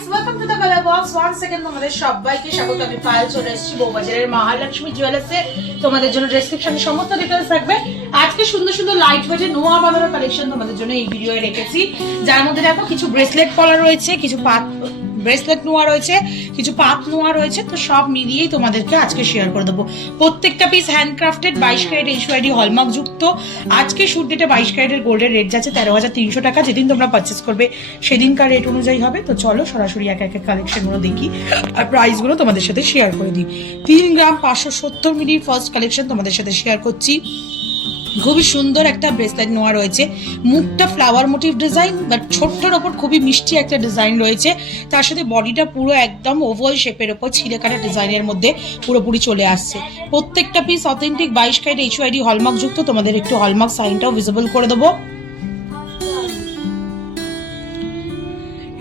Guys, welcome to the colour box. One second, তোমাদের সবাইকে স্বাগত। আমি পায়েল চলে এসেছি বউবাজারের মহালক্ষ্মী জুয়েলার্সে। তোমাদের জন্য ডেসক্রিপশনে সমস্ত ডিটেইলস থাকবে। আজকে সুন্দর সুন্দর লাইট ওয়েটে নোয়া বাঁধানোর কালেকশন তোমাদের জন্য এই ভিডিওয়ে রেখেছি। যার মধ্যে দেখো কিছু ব্রেসলেট পলা রয়েছে, কিছু পাত ব্রেসলেট নোয়া রয়েছে, কিছু পাত নোয়া রয়েছে। তো সব মিলিয়েই তোমাদেরকে আজকে শেয়ার করে দেবো। প্রত্যেকটা piece handcrafted, 22 carat HUID hallmark যুক্ত। আজকে শুট ডেটে 22 ক্যারেটের গোল্ডের রেট যাচ্ছে 13,300 টাকা। যেদিন তোমরা পারচেস করবে সেদিনকার রেট অনুযায়ী হবে। তো চলো সরাসরি এক এক কালেকশনগুলো দেখি আর প্রাইসগুলো তোমাদের সাথে শেয়ার করে দিই। 3 গ্রাম 570 মিলির ফার্স্ট কালেকশন তোমাদের সাথে শেয়ার করছি। খুবই সুন্দর একটা ব্রেসলেট নোয়া রয়েছে, মুখটা ফ্লাওয়ার মোটিভ ডিজাইন, বাট ছোট্টর ওপর খুবই মিষ্টি একটা ডিজাইন রয়েছে। তার সাথে বডিটা পুরো একদম ওভাল শেপের ওপর ছিঁড়ে কাটা ডিজাইনের মধ্যে পুরোপুরি চলে আসছে। প্রত্যেকটা piece authentic 22 carat HUID hallmark যুক্ত। তোমাদের একটু হলমার্ক সাইনটাও ভিজিবল করে দেবো।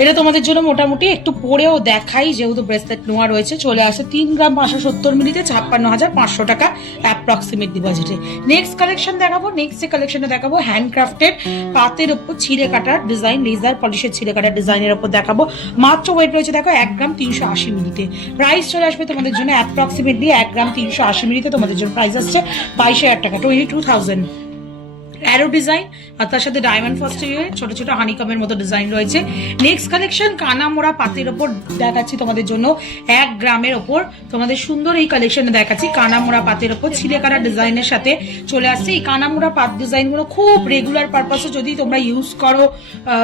এটা তোমাদের জন্য মোটামুটি একটু পরেও দেখাই, যেহেতু ব্রেসলেট নোয়া রয়েছে। চলে আসে 3 গ্রাম 570 মিলিতে 56,500 টাকা অ্যাপ্রক্সিমেটলি বাজেটে। নেক্সট কালেকশন দেখাবো। নেক্সট যে কালেকশনে দেখাবো হ্যান্ডক্রাফটেড পাতের ওপর ছিঁড়ে কাটার ডিজাইন, লেজার পলিশের ছিঁড়ে কাটার ডিজাইনের ওপর দেখাবো। মাত্র ওয়েট রয়েছে দেখো 1 গ্রাম 380 মিলিতে। প্রাইস চলে আসবে তোমাদের জন্য অ্যাপ্রক্সিমেটলি 1 গ্রাম 380 মিলিতে। তোমাদের জন্য প্রাইস আসছে 22,000 টাকা, 22,000। অ্যারো ডিজাইন আর তার সাথে ডায়মন্ড ফার্স্টে ছোট ছোট হানিকমের মতো ডিজাইন রয়েছে। নেক্সট কালেকশন কানামোড়া পাতের ওপর দেখাচ্ছি তোমাদের জন্য 1 গ্রামের ওপর। তোমাদের সুন্দর এই কালেকশনে দেখাচ্ছি কানামোড়া পাতের ওপর ছিঁড়ে কাটা ডিজাইনের সাথে চলে আসছে। এই কানামোড়া পাত ডিজাইনগুলো খুব রেগুলার পারপাসে যদি তোমরা ইউজ করো,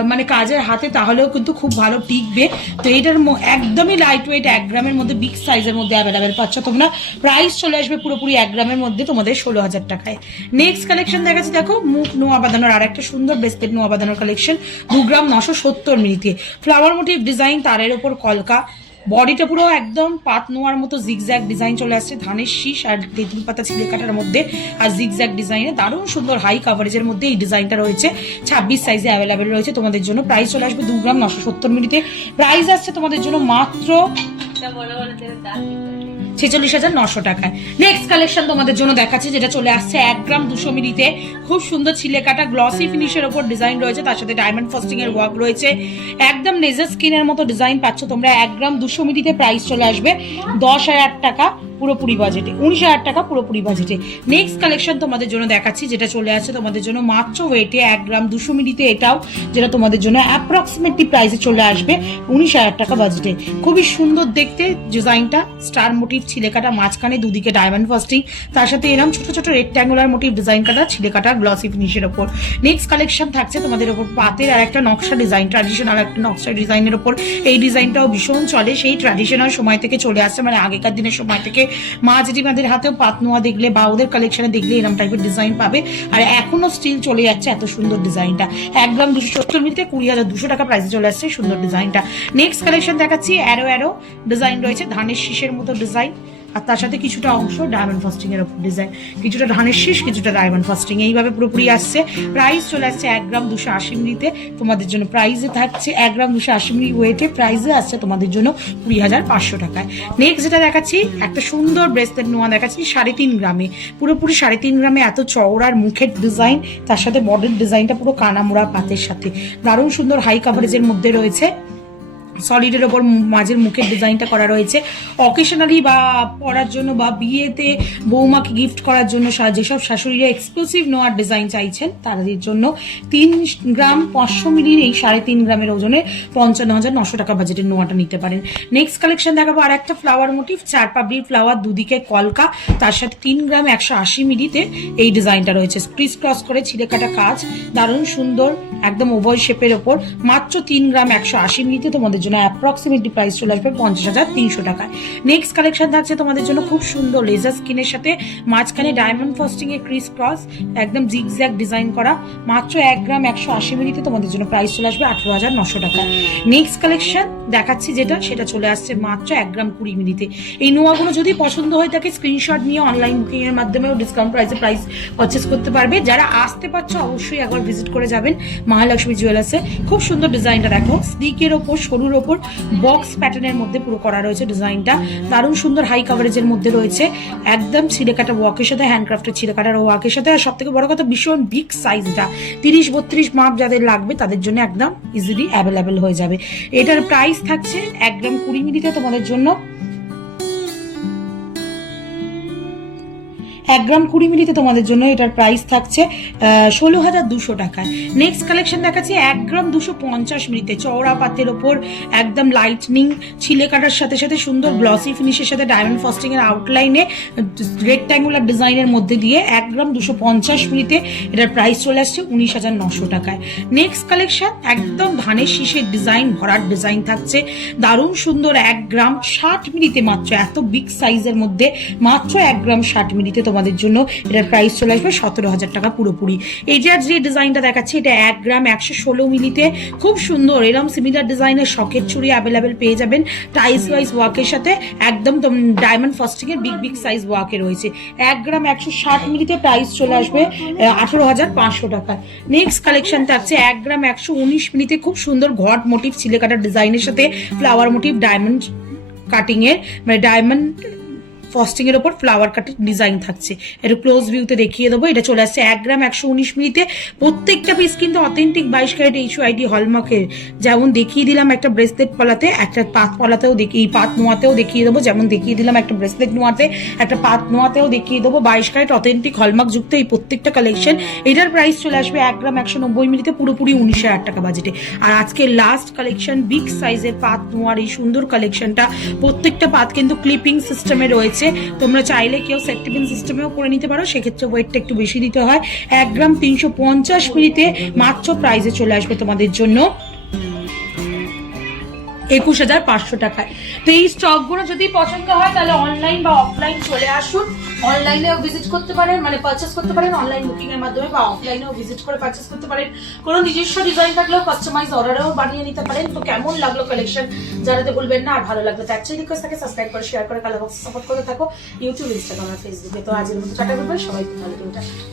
মানে কাজের হাতে, তাহলেও কিন্তু খুব ভালো টিকবে। তো এটার একদমই লাইট ওয়েট, 1 গ্রামের মধ্যে বিগ সাইজের মধ্যে অ্যাভেলেবেল পাচ্ছ তোমরা। প্রাইস চলে আসবে পুরোপুরি 1 গ্রামের মধ্যে তোমাদের 16,000 টাকায়। নেক্সট কালেকশন দেখাচ্ছি দেখো মুখ নোয়া বাঁধানোর আর একটা সুন্দর ব্রেসলেট নোয়া বাঁধানোর কালেকশন। 2 গ্রাম 970 মিলিতে ফ্লাওয়ার মোটিভ ডিজাইন, তারের ওপর কলকা, বডিটা পুরো একদম পাত নোয়ার মতো জিগজ্যাগ ডিজাইন চলে আসছে। ধানের শীষ আর তেঁতুল পাতা ছিঁড়ে কাটার মধ্যে আর জিগজ্যাগ ডিজাইনে দারুণ সুন্দর হাই কাভারেজের মধ্যে এই ডিজাইনটা রয়েছে। 26 সাইজে অ্যাভেলেবেল রয়েছে তোমাদের জন্য। প্রাইস চলে আসবে 2 গ্রাম 970 মিলিতে। প্রাইস আসছে তোমাদের জন্য মাত্র 46,900 টাকায়। নেক্সট কালেকশন তোমাদের জন্য দেখাচ্ছি, যেটা চলে আসছে 1 গ্রাম 200 মিলিতে। খুব সুন্দর ছিলে কাটা গ্লসি ফিনিশের ওপর ডিজাইন রয়েছে, তার সাথে ডায়মন্ড ফাস্টিং এর ওয়ার্ক রয়েছে। একদম লেজার স্কিনের মতো ডিজাইন পাচ্ছ তোমরা 1 গ্রাম 200 মিলিতে। প্রাইস চলে আসবে 10,000 টাকা পুরোপুরি বাজেটে, 19,000 টাকা পুরোপুরি বাজেটে। নেক্সট কালেকশন তোমাদের জন্য দেখাচ্ছি, যেটা চলে আসছে তোমাদের জন্য মাত্র ওয়েটে 1 গ্রাম 200 মিলিতে। এটাও যেটা তোমাদের জন্য অ্যাপ্রক্সিমেটলি প্রাইসে চলে আসবে 19,000 টাকা বাজেটে। খুবই সুন্দর দেখতে ডিজাইনটা, স্টার মোটিভ ছিলে কাটা, মাঝখানে দুদিকে ডায়মন্ড ফাস্টিং, তার সাথে এরকম ছোট ছোট রেক্ট্যাঙ্গুলার মোটিভ ডিজাইন কাটা ছিলে কাটা গ্লসি ফিনিশের ওপর। নেক্সট কালেকশন থাকছে তোমাদের ওপর পাতের আর একটা নকশা ডিজাইন, ট্র্যাডিশনাল একটা নকশা ডিজাইনের ওপর। এই ডিজাইনটাও ভীষণ চলে, সেই ট্র্যাডিশনাল সময় থেকে চলে আসছে, মানে আগেকার দিনের সময় থেকে। মা জেঠিমাদের হাতেও পাত নোয়া দেখলে বা ওদের কালেকশনে দেখলে এরকম টাইপের ডিজাইন পাবে। আর এখনো স্টিল চলে যাচ্ছে এত সুন্দর ডিজাইনটা। 1 গ্রাম 270 মিলিতে 20,200 টাকা প্রাইসে চলে আসছে সুন্দর ডিজাইনটা। নেক্সট কালেকশন দেখাচ্ছি অ্যারো ডিজাইন রয়েছে, ধানের শীষের মতো ডিজাইন, আর তার সাথে কিছুটা অংশ ডায়মন্ড ফাস্টিং এর উপর ডিজাইন, কিছুটা ধানের শীষ, কিছুটা ডায়মন্ড ফাস্টিং, এইভাবে পুরোপুরি আসছে। প্রাইস চলে আসছে 1 গ্রাম 280 মিলিতে তোমাদের জন্য। প্রাইসে থাকছে 1 গ্রাম 280 মিলি ওয়েটে, প্রাইসে আসছে তোমাদের জন্য 20,500 টাকায়। নেক্সট যেটা দেখাচ্ছি একটা সুন্দর ব্রেসলেট নোয়া দেখাচ্ছি 3.5 গ্রামে, পুরোপুরি 3.5 গ্রামে। এত চওড়ার মুখের ডিজাইন, তার সাথে বডির ডিজাইনটা পুরো কানামোড়া পাতের সাথে দারুণ সুন্দর হাই কাভারেজের মধ্যে রয়েছে। সলিডের ওপর মাঝের মুখের ডিজাইনটা করা রয়েছে। অকেশনালি বা পরার জন্য বা বিয়েতে বৌমাকে গিফট করার জন্য যেসব শাশুড়িরা এক্সক্লুসিভ নোয়ার ডিজাইন চাইছেন তাদের জন্য 3 গ্রাম 500 মিলির এই 3.5 গ্রামের ওজনে 55,900 টাকা বাজেটের নোয়াটা নিতে পারেন। নেক্সট কালেকশন দেখাবো আর একটা ফ্লাওয়ার মোটিভ, 4 পাপড়ির ফ্লাওয়ার, দুদিকে কলকা, তার সাথে 3 গ্রাম 180 মিলিতে এই ডিজাইনটা রয়েছে। ক্রিস ক্রস করে ছিঁড়ে কাটা কাজ, দারুণ সুন্দর একদম ওভাল শেপের ওপর। মাত্র 3 গ্রাম 180 মিলিতে তোমাদের জন্য অ্যাপ্রক্সিমেটলি প্রাইস চলে আসবে 50,300 টাকায়। নেক্সট কালেকশন থাকছে তোমাদের জন্য খুব সুন্দর লেজার স্কিনের সাথে মাঝখানে ডায়মন্ড ফাস্টিং এর ক্রিস ক্রস একদম জিগজ্যাগ ডিজাইন করা, মাত্র 1 গ্রাম 180 মিলিতে তোমাদের জন্য প্রাইস চলে আসবে 18,900 টাকায়। নেক্সট কালেকশন দেখাচ্ছি সেটা চলে আসছে মাত্র 1 গ্রাম 20 মিলিতে। এই নোয়াগুলো যদি পছন্দ হয়ে থাকে স্ক্রিনশট নিয়ে অনলাইন বুকিং এর মাধ্যমেও ডিসকাউন্ট প্রাইসে পারচেস করতে পারবে। যারা আসতে পারছো অবশ্যই একবার ভিজিট করে যাবেন মহালক্ষ্মী জুয়েলার্সে। খুব সুন্দর ডিজাইনটা দেখো, স্লিকের ওপর সরুর ওপর বক্স প্যাটার্নের মধ্যে পুরো করা রয়েছে ডিজাইনটা, দারুণ সুন্দর হাই কাভারেজের মধ্যে রয়েছে। একদম ছিঁড়ে কাটা ওয়ার্কের সাথে, হ্যান্ডক্রাফটের ছিঁড়ে কাটার ওয়ার্কের সাথে। আর সব থেকে বড় কথা ভীষণ বিগ সাইজটা, 30-32 মাপ যাদের লাগবে তাদের জন্য একদম ইজিলি অ্যাভেলেবেল হয়ে যাবে। এটার প্রাইস প্রাইস থাকছে 1 গ্রাম 20 মিলিতে তোমাদের জন্য 1 গ্রাম 20 মিলিতে তোমাদের জন্য এটার প্রাইস থাকছে 16,200 টাকায়। নেক্সট কালেকশন দেখাচ্ছি 1 গ্রাম 250 মিলিতে চওড়া পাতের ওপর একদম লাইটনিং ছিলে কাটার সাথে সাথে সুন্দর গ্লসি ফিনিশের সাথে ডায়মন্ড ফস্টিং এর আউটলাইনে রেক্ট্যাঙ্গুলার ডিজাইনের মধ্যে দিয়ে 1 গ্রাম 250 মিলিতে এটার প্রাইস চলে আসছে 19,900 টাকায়। নেক্সট কালেকশন একদম ধানের শীষের ডিজাইন ভরার ডিজাইন থাকছে, দারুণ সুন্দর 1 গ্রাম 60 মিলিতে মাত্র, এত বিগ সাইজের মধ্যে মাত্র 1 গ্রাম 60 মিলিতে তোমাদের জন্য এটার প্রাইস চলে আসবে 17,000 টাকা পুরোপুরি। এই যে ডিজাইনটা দেখাচ্ছি এটা 1 গ্রাম 116 মিলিতে খুব সুন্দর এরকম সিমিলার ডিজাইনের শকের চুড়ি অ্যাভেলেবেল পেয়ে যাবেন টাইস ওয়াইজ ওয়ার্কের সাথে, একদম ডায়মন্ড ফস্টিং এর বিগ সাইজ ওয়ার্কে রয়েছে। 1 গ্রাম 160 মিলিতে প্রাইস চলে আসবে 18,500 টাকায়। নেক্সট কালেকশন থাকছে 1 গ্রাম 119 মিলিতে খুব সুন্দর ঘট মোটিভ ছিলে কাটার ডিজাইনের সাথে ফ্লাওয়ার মোটিভ ডায়মন্ড কাটিং এর মানে ডায়মন্ড ফস্টিং এর উপর ফ্লাওয়ার কাটের ডিজাইন থাকছে। একটু ক্লোজ ভিউতে দেখিয়ে দেবো। এটা চলে আসছে 1 গ্রাম 119 মিলিতে। প্রত্যেকটা পিস কিন্তু অথেন্টিক 22 ক্যারেট HUID হলমার্কের, যেমন দেখিয়ে দিলাম একটা ব্রেসলেট পলাতে, একটা পাত পলাতেও এই পাত নোয়াতেও দেখিয়ে দেবো, যেমন দেখিয়ে দিলাম একটা ব্রেসলেট নোয়াতে, একটা পাত নোয়াতেও দেখিয়ে দেবো 22 ক্যারেট অথেন্টিক হলমার্ক যুক্ত এই প্রত্যেকটা কালেকশন। এটার প্রাইস চলে আসবে 1 গ্রাম 190 মিলিতে পুরোপুরি 19,000 টাকা বাজেটে। আর আজকে লাস্ট কালেকশন বিগ সাইজের পাত নোয়ার এই সুন্দর কালেকশনটা, প্রত্যেকটা পাত কিন্তু ক্লিপিং সিস্টেমে রয়েছে। তোমরা চাইলে কেউ সেফটিপিন সিস্টেমেও করে নিতে পারো, সেক্ষেত্রে ওয়েটটা একটু বেশি দিতে হয়। 1 গ্রাম 350 মিলিতে মাত্র প্রাইসে চলে আসবে তোমাদের জন্য 21,500 টাকায়। তো এই স্টকগুলো যদি পছন্দ হয় তাহলে অনলাইন বা অফলাইন চলে আসুন। অনলাইনেও ভিজিট করতে পারেন, মানে পারচেস করতে পারেন অনলাইন বুকিং এর মাধ্যমে, বা অফলাইনেও ভিজিট করে পারচেস করতে পারেন। কোনো নিজস্ব ডিজাইন থাকলেও কাস্টমাইজ অর্ডারেও বানিয়ে নিতে পারেন। তো কেমন লাগলো কালেকশন জানাতে ভুলবেন না। আর ভালো লাগলে অ্যাকচুয়ালি রিকোয়েস্ট থাকে সাবস্ক্রাইব করে শেয়ার করে কালার বক্স সাপোর্ট করতে থাকো ইউটিউব, ইনস্টাগ্রাম আর ফেসবুকে। তো আজকের মতো টাটা, সবাই ভালো থাকবেন।